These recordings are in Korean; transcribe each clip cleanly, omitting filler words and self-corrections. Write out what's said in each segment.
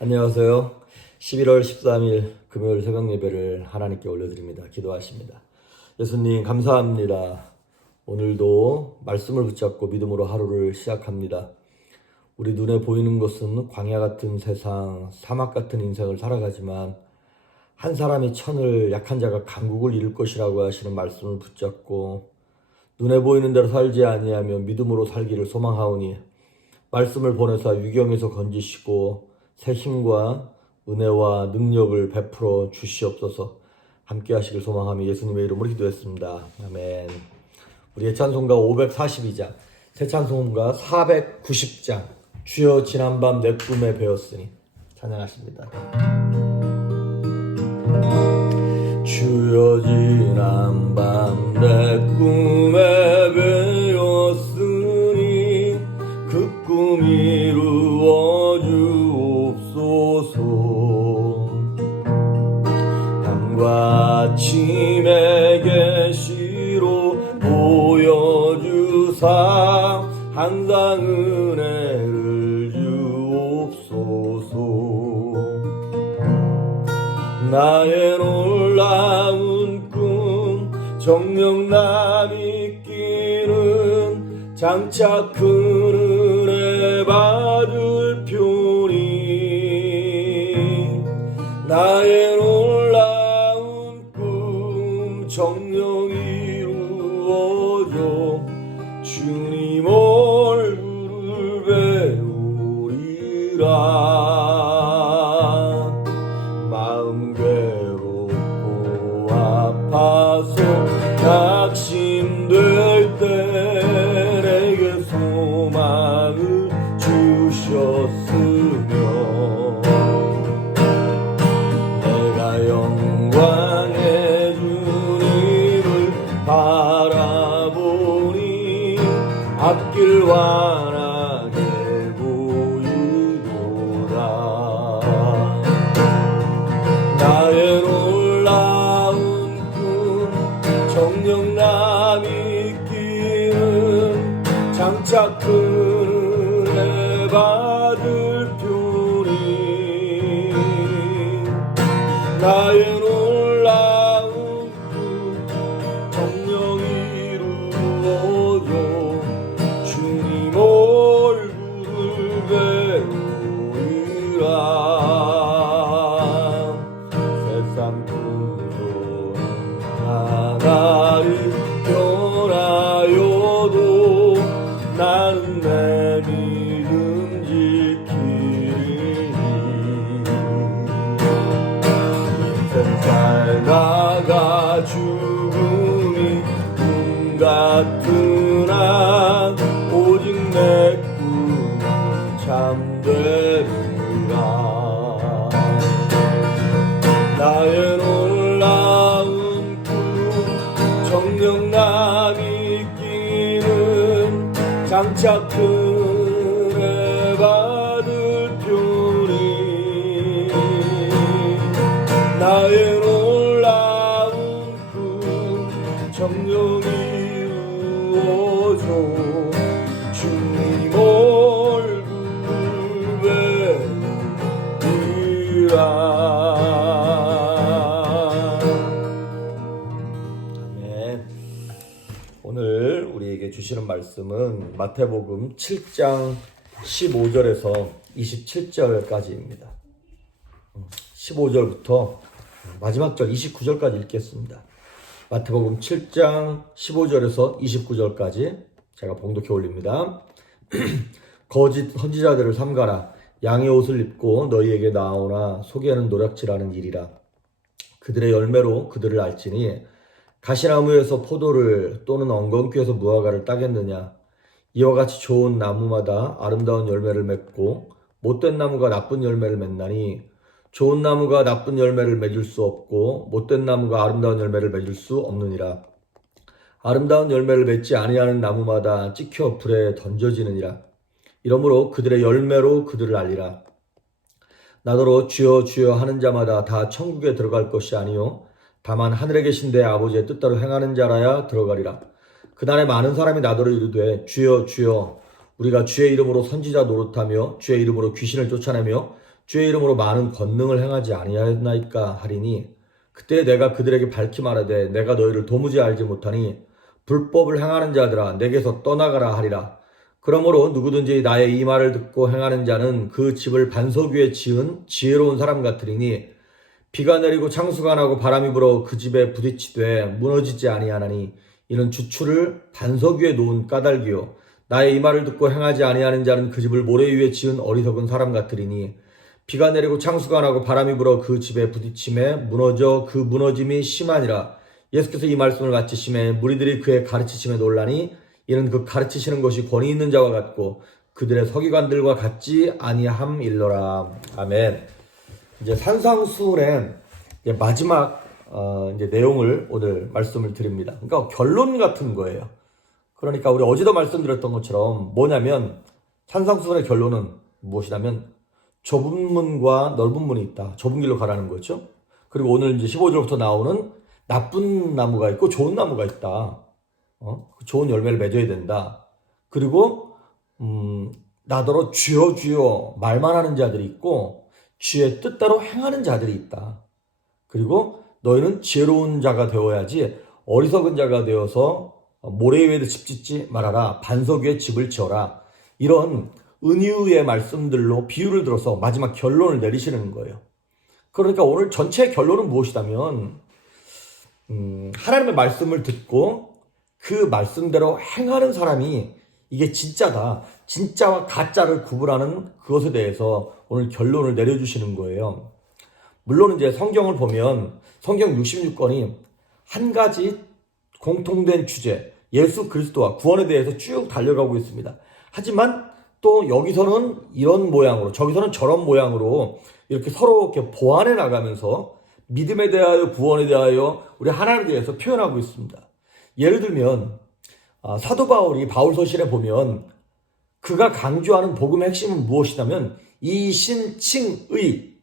안녕하세요. 11월 13일 금요일 새벽 예배를 하나님께 올려드립니다. 기도하십니다. 예수님 감사합니다. 오늘도 말씀을 붙잡고 믿음으로 하루를 시작합니다. 우리 눈에 보이는 것은 광야 같은 세상, 사막 같은 인생을 살아가지만 한 사람이 천을 약한 자가 강국을 이룰 것이라고 하시는 말씀을 붙잡고 눈에 보이는 대로 살지 아니하며 믿음으로 살기를 소망하오니 말씀을 보내사 위경에서 건지시고 새 힘과 은혜와 능력을 베풀어 주시옵소서. 함께 하시길 소망하며 예수님의 이름으로 기도했습니다. 아멘. 우리의 찬송가 542장, 새 찬송가 490장, 주여 지난밤 내 꿈에 배웠으니 찬양하십니다. 주여 지난밤 내 꿈에 배웠으니 그 꿈 이루어 주옵소서. 밤과 아침의 계시로 보여주사 항상 은혜를 주옵소서. 나의 놀라운 꿈 정녕 남이 끼는 장차 큰 은혜 받을 표니 나의 놀라운 꿈 정녕 이루어져 주님 얼굴을 배우리라. 마음 괴롭고 아파서 낙심될 때 내게 소망을 주셨으며 내가 영광의 주님을 바라보니 앞길 환하게 보이도다. 나의 놀라운 꿈 정녕 남이 끼는 장차 큰 은혜 받을 표니 나의 놀라운 꿈 정녕 이루어져 주님 얼굴을 배우리라. 세상 구조는 하나를 변하여도 나는 내 믿음 지키리니 인생 살다가 죽음이 꿈 같으나 오직 내 꿈은 참되리라. 나의 놀라운 꿈 정녕 남이 끼는 장차 큰 은혜 받을 표니 나의 놀라운 꿈 정녕 이루어져 주님 얼굴 배우리라. 오늘 우리에게 주시는 말씀은 마태복음 7장 15절에서 27절까지입니다. 15절부터 마지막 절 29절까지 읽겠습니다. 마태복음 7장 15절에서 29절까지 제가 봉독해 올립니다. 거짓 선지자들을 삼가라. 양의 옷을 입고 너희에게 나오나 속에는 노략질하는 일이라. 그들의 열매로 그들을 알지니 가시나무에서 포도를 또는 엉겅퀴에서 무화과를 따겠느냐. 이와 같이 좋은 나무마다 아름다운 열매를 맺고 못된 나무가 나쁜 열매를 맺나니 좋은 나무가 나쁜 열매를 맺을 수 없고 못된 나무가 아름다운 열매를 맺을 수 없느니라. 아름다운 열매를 맺지 아니하는 나무마다 찍혀 불에 던져지느니라. 이러므로 그들의 열매로 그들을 알리라. 나더러 주여 주여 하는 자마다 다 천국에 들어갈 것이 아니요 다만 하늘에 계신 내 아버지의 뜻대로 행하는 자라야 들어가리라. 그날에 많은 사람이 나더러 이르되 주여 주여 우리가 주의 이름으로 선지자 노릇하며 주의 이름으로 귀신을 쫓아내며 주의 이름으로 많은 권능을 행하지 아니하였나이까 하리니 그때 내가 그들에게 밝히 말하되 내가 너희를 도무지 알지 못하니 불법을 행하는 자들아 내게서 떠나가라 하리라. 그러므로 누구든지 나의 이 말을 듣고 행하는 자는 그 집을 반석 위에 지은 지혜로운 사람 같으리니 비가 내리고 창수가 나고 바람이 불어 그 집에 부딪히되 무너지지 아니하나니 이는 주추를 반석 위에 놓은 까닭이요 나의 이 말을 듣고 행하지 아니하는 자는 그 집을 모래 위에 지은 어리석은 사람 같으리니 비가 내리고 창수가 나고 바람이 불어 그 집에 부딪힘에 무너져 그 무너짐이 심하니라. 예수께서 이 말씀을 마치심에 무리들이 그의 가르치심에 놀라니 이는 그 가르치시는 것이 권위 있는 자와 같고 그들의 서기관들과 같지 아니함일러라. 아멘. 이제 산상수훈의 마지막 이제 내용을 오늘 말씀을 드립니다. 그러니까 결론 같은 거예요. 그러니까 우리 어제도 말씀드렸던 것처럼 뭐냐면 산상수훈의 결론은 무엇이냐면 좁은 문과 넓은 문이 있다. 좁은 길로 가라는 거죠. 그리고 오늘 이제 15절부터 나오는 나쁜 나무가 있고 좋은 나무가 있다. 좋은 열매를 맺어야 된다. 그리고 나더러 주여 주여 말만 하는 자들이 있고 주의 뜻대로 행하는 자들이 있다. 그리고 너희는 지혜로운 자가 되어야지 어리석은 자가 되어서 모래 위에도 집 짓지 말아라. 반석 위에 집을 지어라. 이런 은유의 말씀들로 비유를 들어서 마지막 결론을 내리시는 거예요. 그러니까 오늘 전체의 결론은 무엇이냐면 하나님의 말씀을 듣고 그 말씀대로 행하는 사람이 이게 진짜다. 진짜와 가짜를 구분하는 그것에 대해서 오늘 결론을 내려주시는 거예요. 물론 이제 성경을 보면 성경 66권이 한 가지 공통된 주제, 예수 그리스도와 구원에 대해서 쭉 달려가고 있습니다. 하지만 또 여기서는 이런 모양으로 저기서는 저런 모양으로 이렇게 서로 이렇게 보완해 나가면서 믿음에 대하여 구원에 대하여 우리 하나님에 대해서 표현하고 있습니다. 예를 들면 사도 바울이 바울서신에 보면 그가 강조하는 복음의 핵심은 무엇이냐면 이신칭의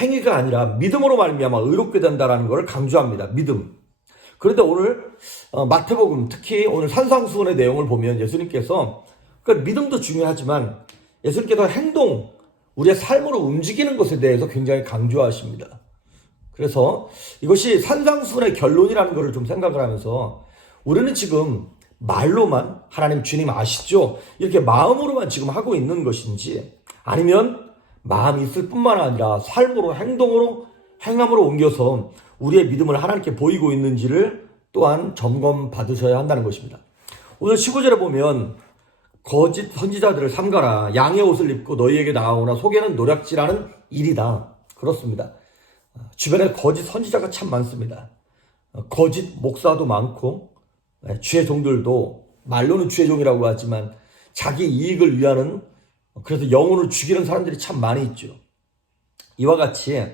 행위가 아니라 믿음으로 말미암아 의롭게 된다라는 것을 강조합니다. 믿음. 그런데 오늘 마태복음 특히 오늘 산상수훈의 내용을 보면 예수님께서 그 믿음도 중요하지만 예수님께서 행동, 우리의 삶으로 움직이는 것에 대해서 굉장히 강조하십니다. 그래서 이것이 산상수훈의 결론이라는 것을 좀 생각을 하면서 우리는 지금 말로만 하나님 주님 아시죠? 이렇게 마음으로만 지금 하고 있는 것인지 아니면 마음이 있을 뿐만 아니라 삶으로 행동으로 행함으로 옮겨서 우리의 믿음을 하나님께 보이고 있는지를 또한 점검 받으셔야 한다는 것입니다. 오늘 15절에 보면 거짓 선지자들을 삼가라. 양의 옷을 입고 너희에게 나아오나 속에는 노략질하는 일이다. 그렇습니다. 주변에 거짓 선지자가 참 많습니다. 거짓 목사도 많고 주의 종들도 말로는 주의 종이라고 하지만 자기 이익을 위하는 그래서 영혼을 죽이는 사람들이 참 많이 있죠. 이와 같이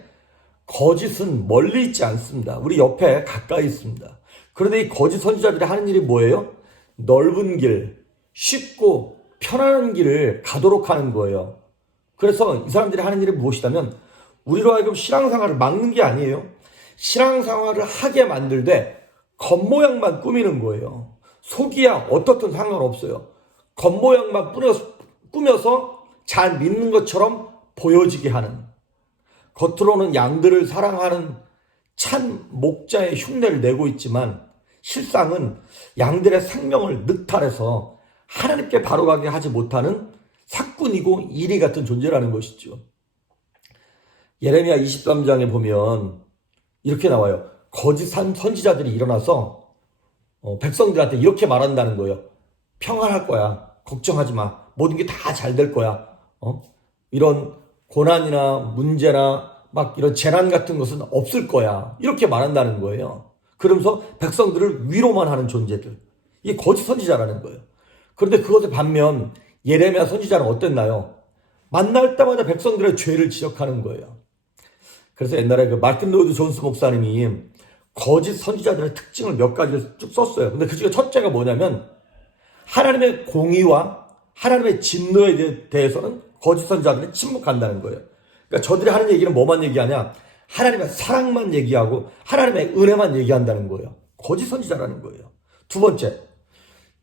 거짓은 멀리 있지 않습니다. 우리 옆에 가까이 있습니다. 그런데 이 거짓 선지자들이 하는 일이 뭐예요? 넓은 길, 쉽고 편안한 길을 가도록 하는 거예요. 그래서 이 사람들이 하는 일이 무엇이냐면 우리로 하여금 신앙생활을 막는 게 아니에요. 신앙생활을 하게 만들되 겉모양만 꾸미는 거예요. 속이야 어떻든 상관없어요. 겉모양만 꾸며서 잘 믿는 것처럼 보여지게 하는, 겉으로는 양들을 사랑하는 참 목자의 흉내를 내고 있지만 실상은 양들의 생명을 늑탈해서 하나님께 바로가게 하지 못하는 사꾼이고 이리 같은 존재라는 것이죠. 예레미야 23장에 보면 이렇게 나와요. 거짓 선지자들이 일어나서 백성들한테 이렇게 말한다는 거예요. 평안할 거야. 걱정하지 마. 모든 게 다 잘 될 거야. 이런 고난이나 문제나 막 이런 재난 같은 것은 없을 거야. 이렇게 말한다는 거예요. 그러면서 백성들을 위로만 하는 존재들. 이게 거짓 선지자라는 거예요. 그런데 그것에 반면 예레미야 선지자는 어땠나요? 만날 때마다 백성들의 죄를 지적하는 거예요. 그래서 옛날에 그 마틴 로이드 존스 목사님이 거짓 선지자들의 특징을 몇 가지를 쭉 썼어요. 근데 그 중에 첫째가 뭐냐면 하나님의 공의와 하나님의 진노에 대해서는 거짓 선지자들은 침묵한다는 거예요. 그러니까 저들이 하는 얘기는 뭐만 얘기하냐? 하나님의 사랑만 얘기하고 하나님의 은혜만 얘기한다는 거예요. 거짓 선지자라는 거예요. 두 번째,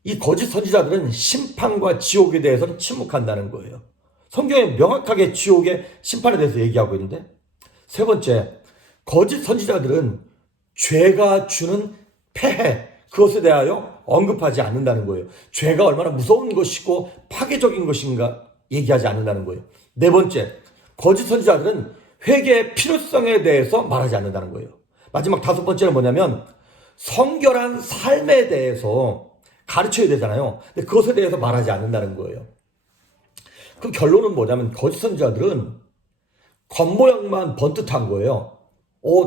이 거짓 선지자들은 심판과 지옥에 대해서는 침묵한다는 거예요. 성경에 명확하게 지옥의 심판에 대해서 얘기하고 있는데, 세 번째, 거짓 선지자들은 죄가 주는 폐해, 그것에 대하여 언급하지 않는다는 거예요. 죄가 얼마나 무서운 것이고 파괴적인 것인가 얘기하지 않는다는 거예요. 네 번째, 거짓 선지자들은 회개의 필요성에 대해서 말하지 않는다는 거예요. 마지막 다섯 번째는 뭐냐면 성결한 삶에 대해서 가르쳐야 되잖아요. 근데 그것에 대해서 말하지 않는다는 거예요. 그 결론은 뭐냐면 거짓 선지자들은 겉모양만 번듯한 거예요.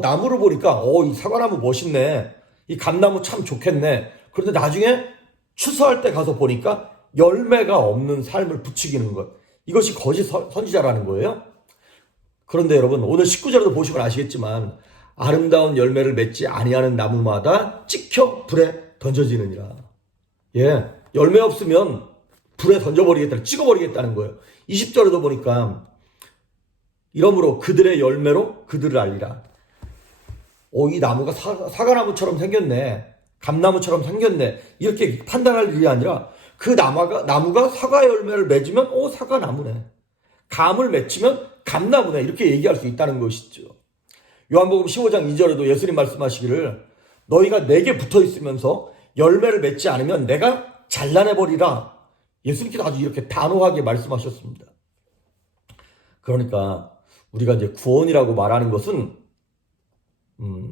나무를 보니까 이 사과나무 멋있네. 이 감나무 참 좋겠네. 그런데 나중에 추수할 때 가서 보니까 열매가 없는 삶을 부추기는 것. 이것이 거짓 선지자라는 거예요. 그런데 여러분, 오늘 19절에도 보시면 아시겠지만 아름다운 열매를 맺지 아니하는 나무마다 찍혀 불에 던져지느니라. 예, 열매 없으면 불에 던져버리겠다, 찍어버리겠다는 거예요. 20절에도 보니까 이러므로 그들의 열매로 그들을 알리라. 이 나무가 사과나무처럼 생겼네, 감나무처럼 생겼네, 이렇게 판단할 일이 아니라 그 나무가 사과 열매를 맺으면 사과나무네, 감을 맺히면 감나무네, 이렇게 얘기할 수 있다는 것이죠. 요한복음 15장 2절에도 예수님 말씀하시기를 너희가 내게 붙어 있으면서 열매를 맺지 않으면 내가 잘라내버리라. 예수님께서 아주 이렇게 단호하게 말씀하셨습니다. 그러니까 우리가 이제 구원이라고 말하는 것은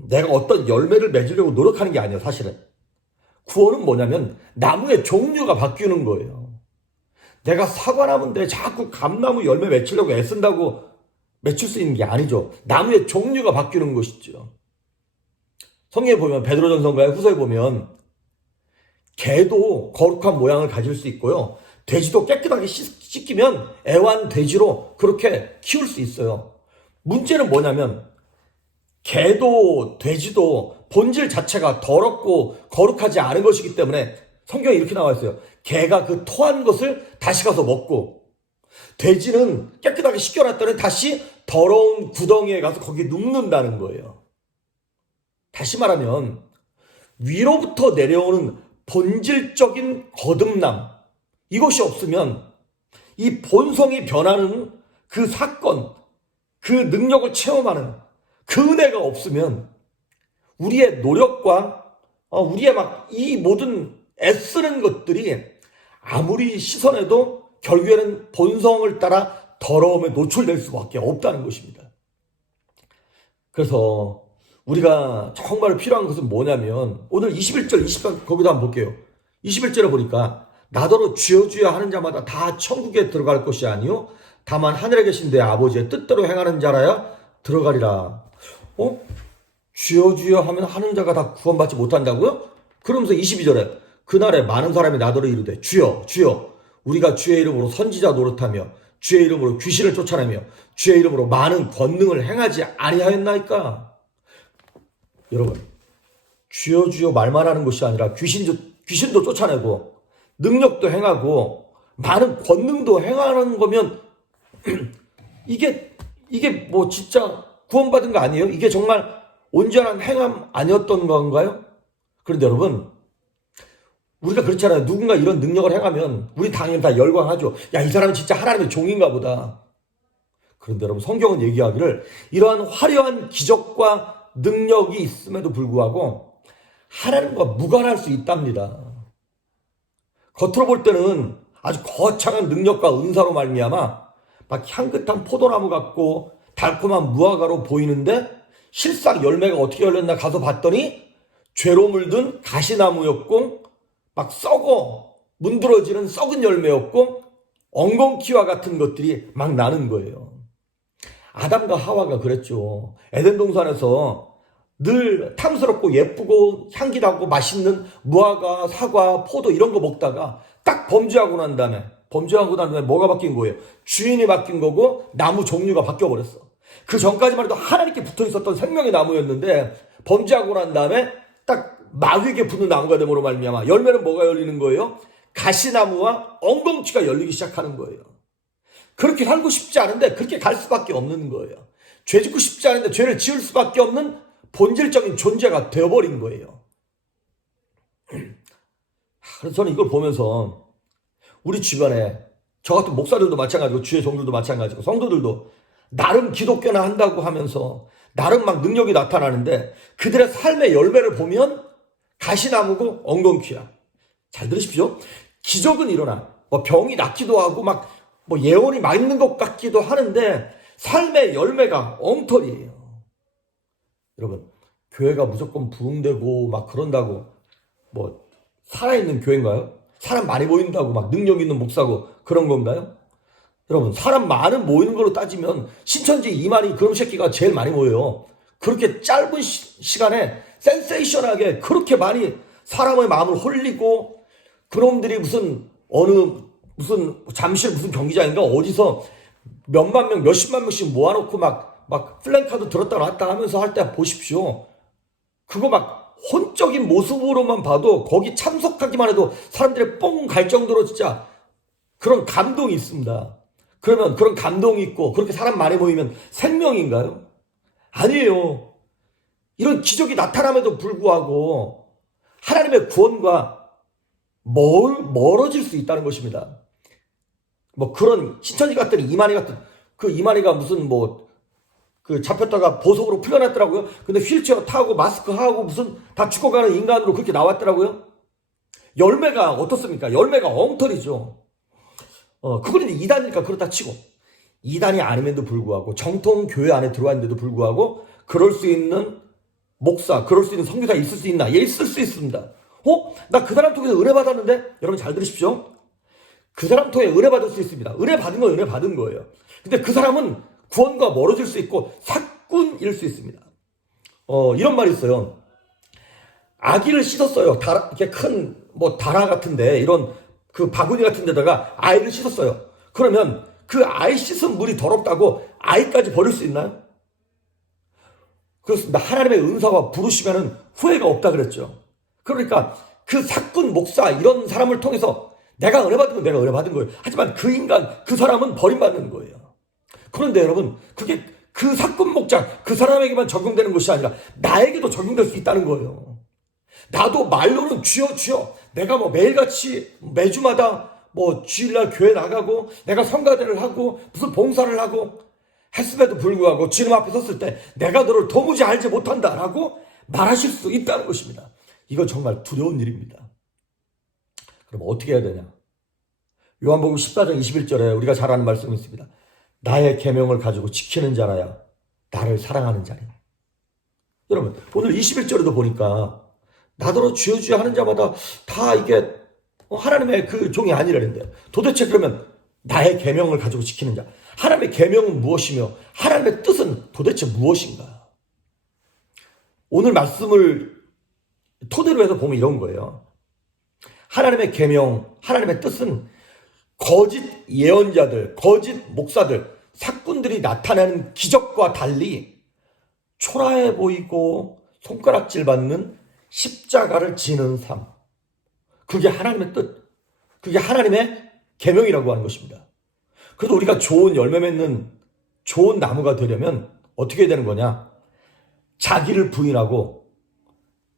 내가 어떤 열매를 맺으려고 노력하는 게 아니에요. 사실은 구원은 뭐냐면 나무의 종류가 바뀌는 거예요. 내가 사과나무인데 자꾸 감나무 열매 맺으려고 애쓴다고 맺힐 수 있는 게 아니죠. 나무의 종류가 바뀌는 것이죠. 성경에 보면 베드로전서인가요? 후서에 보면 개도 거룩한 모양을 가질 수 있고요, 돼지도 깨끗하게 씻기면 애완돼지로 그렇게 키울 수 있어요. 문제는 뭐냐면 개도 돼지도 본질 자체가 더럽고 거룩하지 않은 것이기 때문에 성경에 이렇게 나와 있어요. 개가 그 토한 것을 다시 가서 먹고, 돼지는 깨끗하게 씻겨놨더니 다시 더러운 구덩이에 가서 거기에 눕는다는 거예요. 다시 말하면 위로부터 내려오는 본질적인 거듭남, 이것이 없으면 이 본성이 변하는 그 사건, 그 능력을 체험하는 그 은혜가 없으면 우리의 노력과 우리의 이 모든 애쓰는 것들이 아무리 시선해도 결국에는 본성을 따라 더러움에 노출될 수밖에 없다는 것입니다. 그래서 우리가 정말 필요한 것은 뭐냐면 오늘 21절, 20절 거기도 한번 볼게요. 21절에 보니까 나더러 주여 주여 하는 자마다 다 천국에 들어갈 것이 아니요 다만 하늘에 계신 내 아버지의 뜻대로 행하는 자라야 들어가리라. 주여 주여 하면 하는 자가 다 구원받지 못한다고요? 그러면서 22절에 그날에 많은 사람이 나더러 이르되 주여 주여 우리가 주의 이름으로 선지자 노릇하며 주의 이름으로 귀신을 쫓아내며 주의 이름으로 많은 권능을 행하지 아니하였나이까. 여러분, 주여 주여 말만 하는 것이 아니라 귀신도 쫓아내고 능력도 행하고 많은 권능도 행하는 거면 이게 뭐 진짜 구원받은 거 아니에요? 이게 정말 온전한 행함 아니었던 건가요? 그런데 여러분, 우리가 그렇잖아요. 누군가 이런 능력을 행하면 우리 당연히 다 열광하죠. 야, 이 사람은 진짜 하나님의 종인가 보다. 그런데 여러분, 성경은 얘기하기를 이러한 화려한 기적과 능력이 있음에도 불구하고 하나님과 무관할 수 있답니다. 겉으로 볼 때는 아주 거창한 능력과 은사로 말미암아 막 향긋한 포도나무 같고 달콤한 무화과로 보이는데 실상 열매가 어떻게 열렸나 가서 봤더니 죄로 물든 가시나무였고 막 썩어 문드러지는 썩은 열매였고 엉겅퀴와 같은 것들이 막 나는 거예요. 아담과 하와가 그랬죠. 에덴 동산에서 늘 탐스럽고 예쁘고 향기 나고 맛있는 무화과, 사과, 포도 이런 거 먹다가 딱 범죄하고 난 다음에 뭐가 바뀐 거예요? 주인이 바뀐 거고 나무 종류가 바뀌어버렸어. 그 전까지만 해도 하나님께 붙어 있었던 생명의 나무였는데 범죄하고 난 다음에 딱 마귀에게 붙는 나무가 됨으로 말미암아 열매는 뭐가 열리는 거예요? 가시나무와 엉겅퀴가 열리기 시작하는 거예요. 그렇게 살고 싶지 않은데 그렇게 갈 수밖에 없는 거예요. 죄 짓고 싶지 않은데 죄를 지을 수밖에 없는 본질적인 존재가 되어버린 거예요. 그래서 저는 이걸 보면서 우리 주변에 저 같은 목사들도 마찬가지고 주의 종들도 마찬가지고 성도들도 나름 기독교나 한다고 하면서 나름 막 능력이 나타나는데 그들의 삶의 열매를 보면 가시나무고 엉겅퀴야. 잘 들으십시오. 기적은 일어나. 뭐 병이 낫기도 하고 막 뭐 예언이 맞는 것 같기도 하는데 삶의 열매가 엉터리예요. 여러분, 교회가 무조건 부흥되고 막 그런다고 뭐 살아있는 교회인가요? 사람 많이 모인다고 막 능력 있는 목사고 그런 건가요? 여러분, 사람 많은 모이는 걸로 따지면 신천지 이만희 그런 새끼가 제일 많이 모여요. 그렇게 짧은 시간에 센세이션하게 그렇게 많이 사람의 마음을 홀리고 그놈들이 무슨 잠실 무슨 경기장인가 어디서 몇만 명 몇십만 명씩 모아놓고 막 플랜카드 들었다 놨다 하면서 할 때 보십시오. 그거 막 혼적인 모습으로만 봐도 거기 참석하기만 해도 사람들이 뽕 갈 정도로 진짜 그런 감동이 있습니다. 그러면 그런 감동이 있고 그렇게 사람 많이 모이면 생명인가요? 아니에요. 이런 기적이 나타남에도 불구하고 하나님의 구원과 멀어질 수 있다는 것입니다. 뭐 그런 신천지 같은 이만희 같은 그 이만희가 무슨 그 잡혔다가 보석으로 풀려났더라고요. 근데 휠체어 타고 마스크 하고 무슨 다 죽어가는 인간으로 그렇게 나왔더라고요. 열매가 어떻습니까? 열매가 엉터리죠. 그분이 이단이니까 그렇다 치고 이단이 아님에도 불구하고 정통 교회 안에 들어왔는데도 불구하고 그럴 수 있는 목사, 그럴 수 있는 선교사 있을 수 있나? 예, 있을 수 있습니다. 나 그 사람 통해서 은혜 받았는데? 여러분 잘 들으십시오. 그 사람 통해 은혜 받을 수 있습니다. 은혜 받은 건 은혜 받은 거예요. 근데 그 사람은 구원과 멀어질 수 있고 사꾼일 수 있습니다. 이런 말이 있어요. 아기를 씻었어요. 이렇게 큰 다라 같은데 이런 그 바구니 같은 데다가 아이를 씻었어요. 그러면 그 아이 씻은 물이 더럽다고 아이까지 버릴 수 있나요? 그렇습니다. 하나님의 은사와 부르시면은 후회가 없다 그랬죠. 그러니까 그 사꾼 목사 이런 사람을 통해서 내가 은혜 받은 건 내가 은혜 받은 거예요. 하지만 그 인간, 그 사람은 버림받는 거예요. 그런데 여러분, 그게 그 사건 목자, 그 사람에게만 적용되는 것이 아니라 나에게도 적용될 수 있다는 거예요. 나도 말로는 주여 주여, 내가 매일같이 매주마다 주일날 교회 나가고 내가 성가대를 하고 무슨 봉사를 하고 했음에도 불구하고 주님 앞에 섰을 때 내가 너를 도무지 알지 못한다라고 말하실 수 있다는 것입니다. 이건 정말 두려운 일입니다. 그럼 어떻게 해야 되냐? 요한복음 14장 21절에 우리가 잘 아는 말씀이 있습니다. 나의 계명을 가지고 지키는 자라야 나를 사랑하는 자니. 여러분 오늘 21절에도 보니까 나더러 주여 주여 하는 자마다 다 이게 하나님의 그 종이 아니라는데 도대체 그러면 나의 계명을 가지고 지키는 자, 하나님의 계명은 무엇이며 하나님의 뜻은 도대체 무엇인가? 오늘 말씀을 토대로 해서 보면 이런 거예요. 하나님의 계명, 하나님의 뜻은 거짓 예언자들, 거짓 목사들, 사꾼들이 나타내는 기적과 달리 초라해 보이고 손가락질 받는 십자가를 지는 삶. 그게 하나님의 뜻, 그게 하나님의 계명이라고 하는 것입니다. 그래도 우리가 좋은 열매 맺는 좋은 나무가 되려면 어떻게 해야 되는 거냐? 자기를 부인하고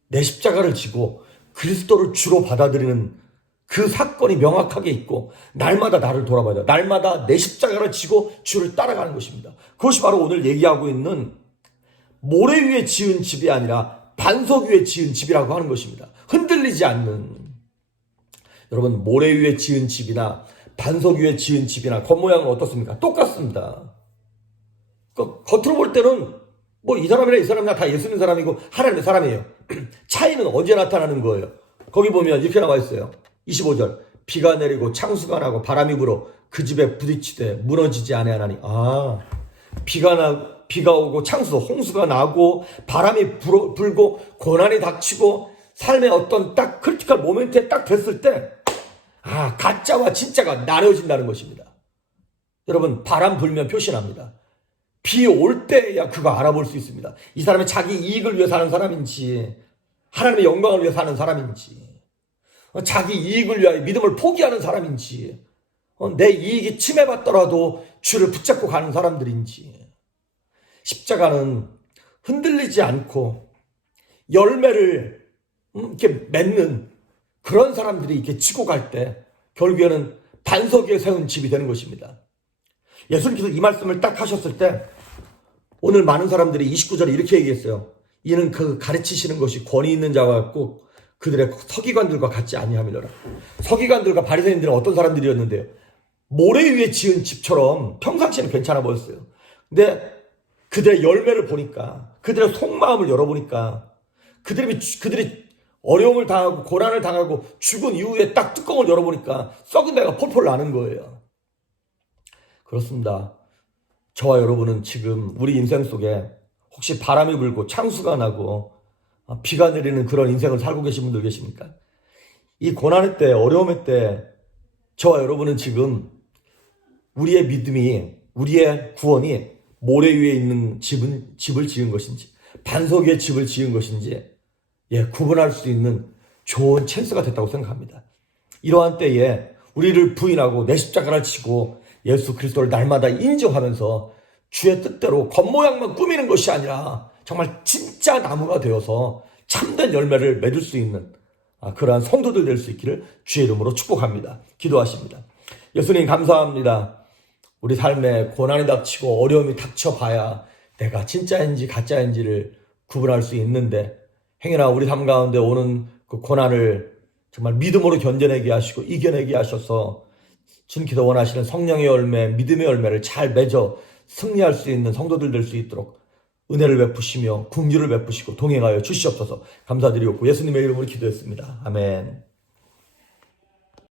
내 십자가를 지고 그리스도를 주로 받아들이는 그 사건이 명확하게 있고 날마다 나를 돌아봐야 날마다 내 십자가를 지고 주를 따라가는 것입니다. 그것이 바로 오늘 얘기하고 있는 모래 위에 지은 집이 아니라 반석 위에 지은 집이라고 하는 것입니다. 흔들리지 않는. 여러분 모래 위에 지은 집이나 반석 위에 지은 집이나 겉모양은 어떻습니까? 똑같습니다. 겉으로 볼 때는 이 사람이나 이 사람이나 다 예수 믿는 사람이고 하나님의 사람이에요. 차이는 언제 나타나는 거예요? 거기 보면 이렇게 나와 있어요. 25절 비가 내리고 창수가 나고 바람이 불어 그 집에 부딪히되 무너지지 아니하나니. 비가 오고 창수 홍수가 나고 바람이 불고 고난이 닥치고 삶의 어떤 딱 크리티컬 모멘트에 딱 됐을 때 가짜와 진짜가 나뉘어진다는 것입니다. 여러분 바람 불면 표시납니다. 비 올 때야 그거 알아볼 수 있습니다. 이 사람이 자기 이익을 위해 사는 사람인지 하나님의 영광을 위해 사는 사람인지 자기 이익을 위하여 믿음을 포기하는 사람인지 내 이익이 침해받더라도 주를 붙잡고 가는 사람들인지. 십자가는 흔들리지 않고 열매를 이렇게 맺는 그런 사람들이 이렇게 지고 갈 때 결국에는 반석 위에 세운 집이 되는 것입니다. 예수님께서 이 말씀을 딱 하셨을 때 오늘 많은 사람들이 29절에 이렇게 얘기했어요. 이는 그 가르치시는 것이 권위 있는 자와 같고 그들의 서기관들과 같지 아니함이더라. 서기관들과 바리새인들은 어떤 사람들이었는데요? 모래 위에 지은 집처럼 평상시에는 괜찮아 보였어요. 근데 그들의 열매를 보니까, 그들의 속마음을 열어보니까 그들이 어려움을 당하고 고난을 당하고 죽은 이후에 딱 뚜껑을 열어보니까 썩은 데가 폴폴 나는 거예요. 그렇습니다. 저와 여러분은 지금 우리 인생 속에 혹시 바람이 불고 창수가 나고 비가 내리는 그런 인생을 살고 계신 분들 계십니까? 이 고난의 때, 어려움의 때 저와 여러분은 지금 우리의 믿음이, 우리의 구원이 모래 위에 있는 집을 지은 것인지 반석 위에 집을 지은 것인지 구분할 수 있는 좋은 찬스가 됐다고 생각합니다. 이러한 때에 우리를 부인하고 내 십자가를 지고 예수 그리스도를 날마다 인정하면서 주의 뜻대로 겉모양만 꾸미는 것이 아니라 정말 진짜 나무가 되어서 참된 열매를 맺을 수 있는 그러한 성도들 될 수 있기를 주의 이름으로 축복합니다. 기도하십니다. 예수님 감사합니다. 우리 삶에 고난이 닥치고 어려움이 닥쳐봐야 내가 진짜인지 가짜인지를 구분할 수 있는데 행여나 우리 삶 가운데 오는 그 고난을 정말 믿음으로 견뎌내게 하시고 이겨내게 하셔서 주님께서 원하시는 성령의 열매, 믿음의 열매를 잘 맺어 승리할 수 있는 성도들 될 수 있도록 은혜를 베푸시며 긍휼을 베푸시고 동행하여 주시옵소서. 감사드리고 예수님의 이름으로 기도했습니다. 아멘.